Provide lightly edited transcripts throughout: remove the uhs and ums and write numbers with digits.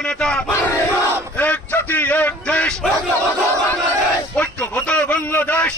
নেতা এক জাতি এক দেশ ঐক্যবদ্ধ বাংলাদেশ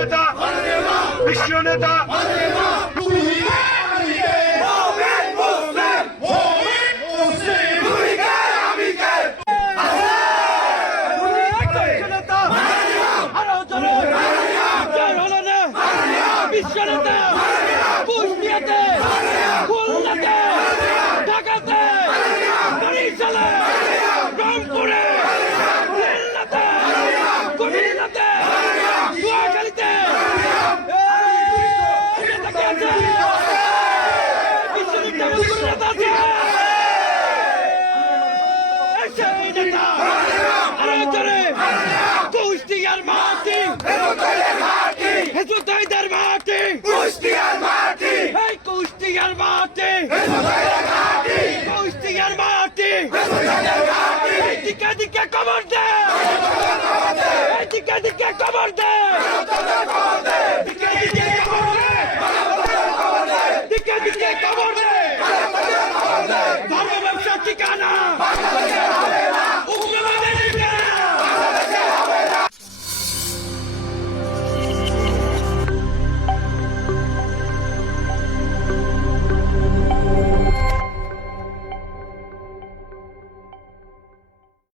নেতা বিশ্ব নেতা কুষ্টিয়ার মাটি হেজুতাইদের মাটি কুষ্টিয়ার মাটি এই কুষ্টিয়ার মাটি কুষ্টিয়ার মাটি দিকে দিকে খবর দে দিকে দিকে খবর দে দিকে দিকে খবর দে ধর্ম ব্যবসা ঠিকানা